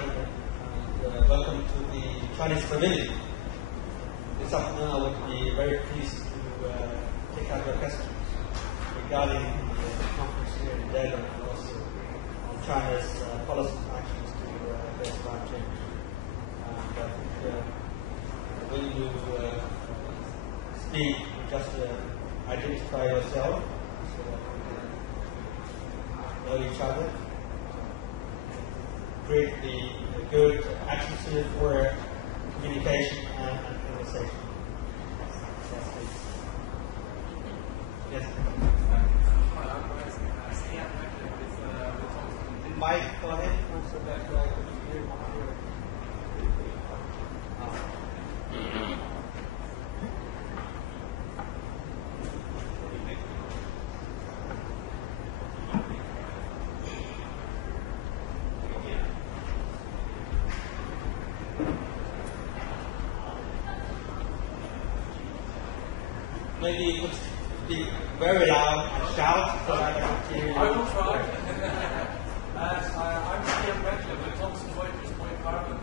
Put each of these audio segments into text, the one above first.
gentlemen, and welcome to the Chinese Pavilion. This afternoon I would be very pleased to take out your questions regarding the conference here in Durban and also on China's policy actions to address climate change. And I think when you speak, you just identify yourself so that we can know each other. Create the good atmosphere for communication and conversation. Yes, please. Yes. Mike, go ahead. So that I could hear maybe you could be very loud and shout so I can hear you. I will try. I'm Ian Beckler with Thomson Reuters Point Carbon.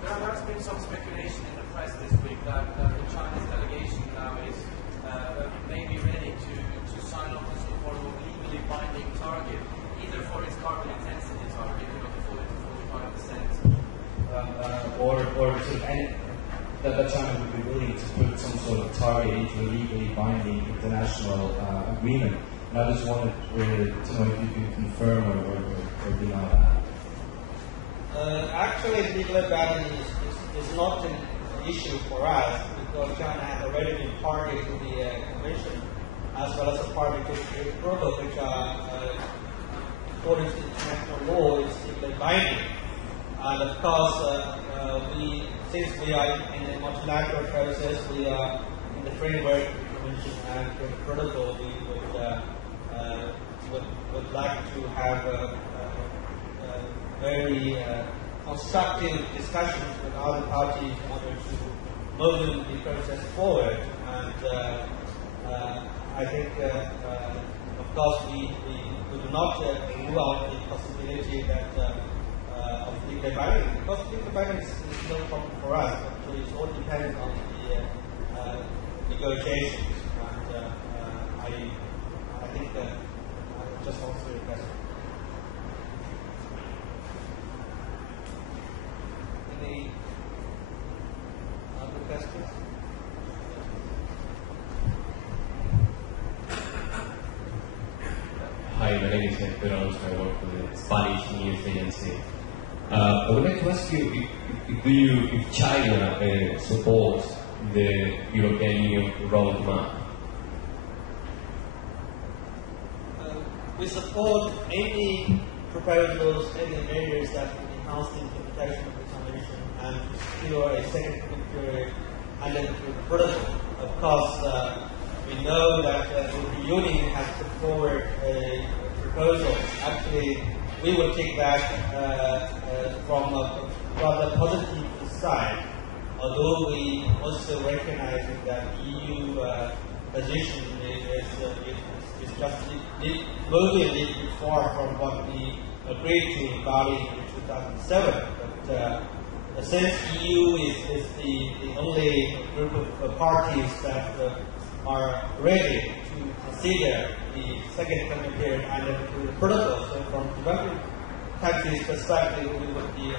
There has been some speculation in the press this week that the Chinese delegation now is maybe ready to sign up to some form of legally binding target, either for its carbon intensity target, to 40 to 45%, or sort of any. That China would be willing to put some sort of target into a legally binding international agreement. And I just wanted to know if you could confirm or deny that. Actually, legal binding is not an issue for us because China has already been party to the convention as well as a party to the protocol, which are, according to international law, is legally binding. And of course, since we are in a multilateral process, we are in the framework convention and the protocol, we would like to have very constructive discussions with other parties in order to move the process forward. And I think, of course, we do not rule out the possibility that of legal binding, because legal binding is no problem for us. Actually, it all depends on the negotiations. And I think I just answered your question. Any other questions? Hi, my name is Hector Alonso. I work for the Spanish News Agency. I would like to ask you if China supports the European Union roadmap. We support any proposals, any measures that will enhance the implementation of the convention and secure a second period under the protocol. Of course, we know that the European Union has put forward a proposal. Actually, we will take that from a rather positive side, although we also recognize that EU position is just moving a little bit far from what we agreed to in Bali in 2007. But since EU is the only group of parties that are ready to consider the second comment period under the protocol. So from developing countries' perspective, we would be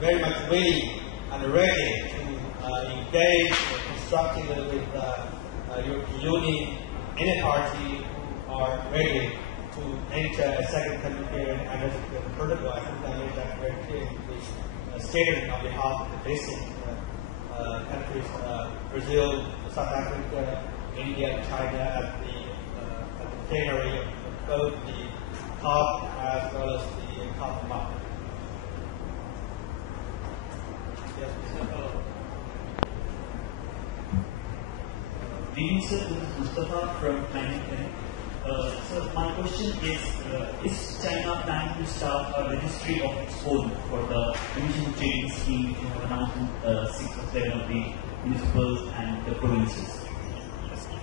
very much willing and ready to engage constructively with the European Union, any party who are ready to enter a second comment period under the protocol. I think I made that very clear in the statement on behalf of the basic countries, Brazil, South Africa, India and China at the plenary of both the COP as well as the COP market. Yes, Good evening, sir. This is Mustafa from Planet 10. So my question is China planning to start a registry of export for the emission trading scheme you have announced in 6 or 7 of the municipals and the provinces?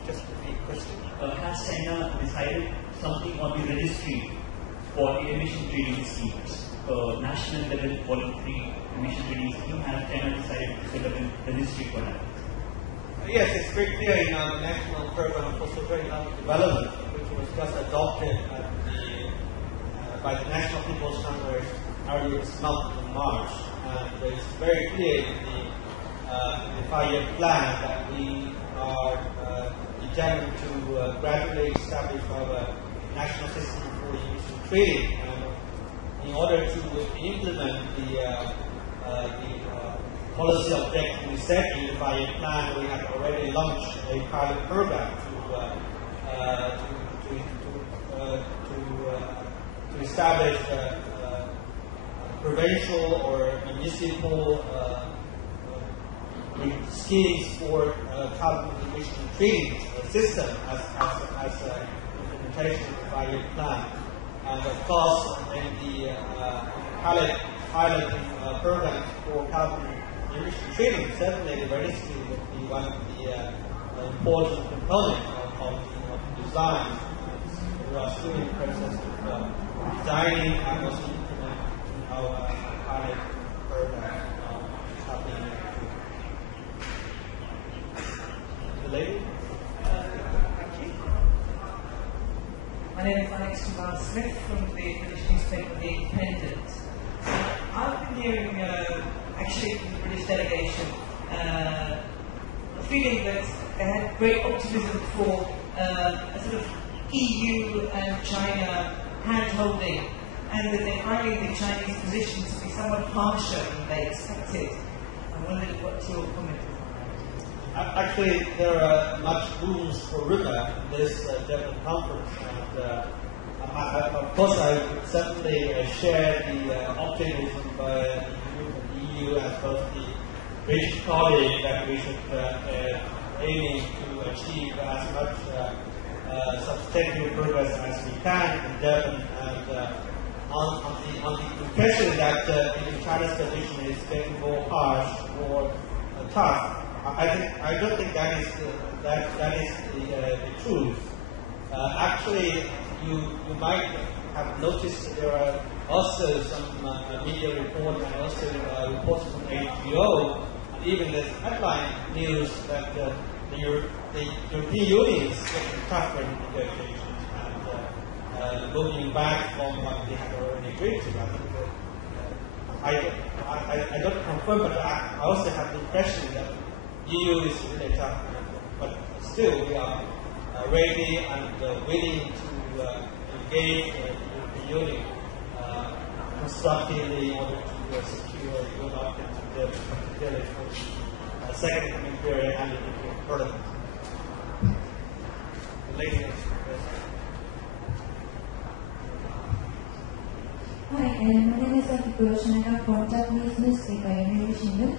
just repeat the question. Has China decided something on the registry for the emission trading schemes. National level voluntary emission trading scheme has China decided to set up a registry for that. Yes, it's very clear in our national program for sustainable development, which was just adopted by the National People's Congress earlier this month in March. And it's very clear in the 5-year plan that we are determined to gradually establish our national system for emission trading. And in order to implement the policy objective we set in the 5-year plan, we have already launched a pilot program to establish provincial or municipal schemes for carbon emission trading system as implementation of the 5-year plan. And of course, in the pilot program for carbon emission trading, certainly the registry would be one of the important components of the design. We are still in the process of designing and also implementing our pilot program happening. The lady? My name is Alex Smith from the British newspaper The Independent. I've been hearing, actually from the British delegation, a feeling that they had great optimism for a sort of EU and China hand-holding, and that they're finding the Chinese position to be somewhat harsher than they expected. I wondered what your comment is on that. Actually, there are much rooms for rumor in this Durban conference, and of course I would certainly share the optimism by the EU as well as the British colleague that we should aiming to achieve as much substantial progress as we can in Durban. And on the impression that China's position is getting more harsh, more tough, I don't think that is the truth. Actually, you might have noticed that there are also some media reports and also reports from NGO, and even the headline news that the European Union is getting tougher in negotiations and moving back from what they have already agreed to. I don't confirm, but I also have the impression that EU is really tough, but still we are ready and willing to engage the European Union constructively in order to secure good outcomes, particularly for the second coming period and the European Parliament. The lady next to Hi, my name is Akiko from Japanese newspaper Newspaper.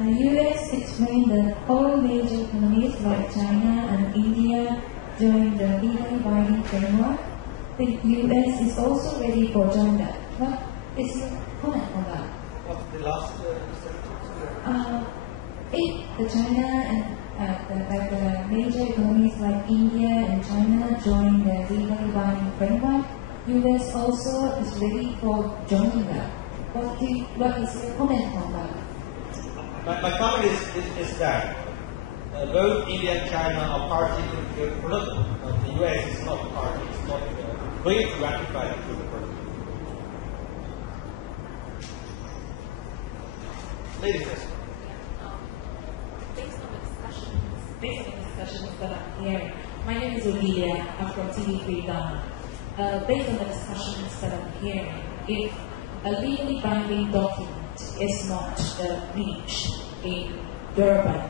US explained that all major economies like China and India joined the legally binding framework. The US is also ready for joining that. What is your comment on that? What's the last sentence? If the China and the major economies like India and China join the legally binding framework, US also is ready for joining that. What is your comment on that? My comment is that both India and China are parties to the protocol. The US is not a party, it's not going to ratify the protocol. Ladies first. Based on the discussions that I'm hearing, my name is Olivia, I'm from TV3 Ghana. Based on the discussions that I'm hearing, if a legally binding document is not reached in Durban,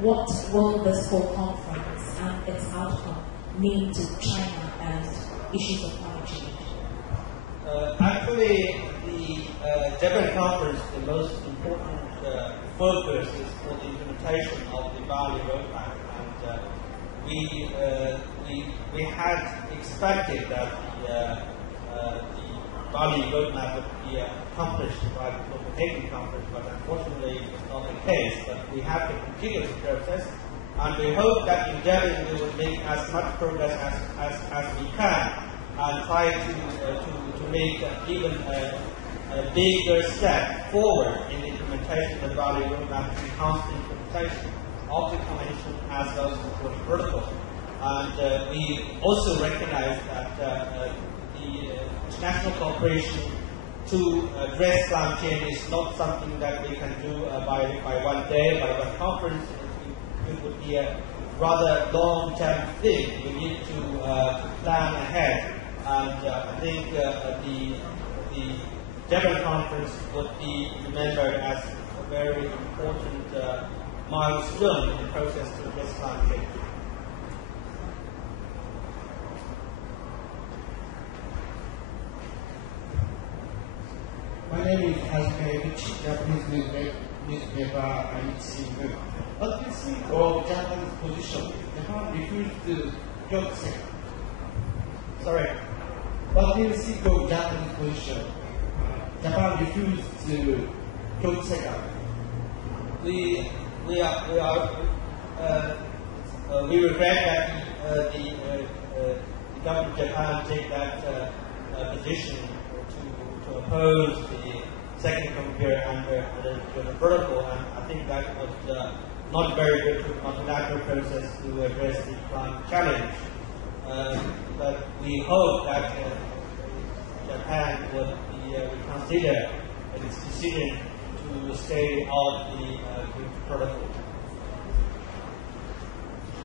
what will this whole conference and its outcome mean to China and issues of climate change? Actually, the Durban conference, the most important focus is for the implementation of the Bali roadmap, and we had expected that the Bali roadmap would be accomplished by the Copenhagen conference, but unfortunately it was not the case. But we have to continue the process, and we hope that in Durban we will make as much progress as we can. and try to make even a bigger step forward in the implementation of the Bali roadmap to enhance the implementation of the Convention as well as the protocol. And we also recognize that the international cooperation to address climate change is not something that we can do by one day, by one conference. It would be a rather long-term thing. We need to plan ahead. And I think the Durban conference would be remembered as a very important milestone in the process to address climate change. My name is Hazuki, Japanese newspaper ICU. What do you think of Japan's position? Japan refused to job sector. Sorry. What do you think of Japan's position? Japan refused to job sector. We regret that the government of Japan take that position to oppose the second compare under the protocol, and I think that was not very good to the multilateral process to address the climate challenge. But we hope that Japan would reconsider its decision to stay out the protocol.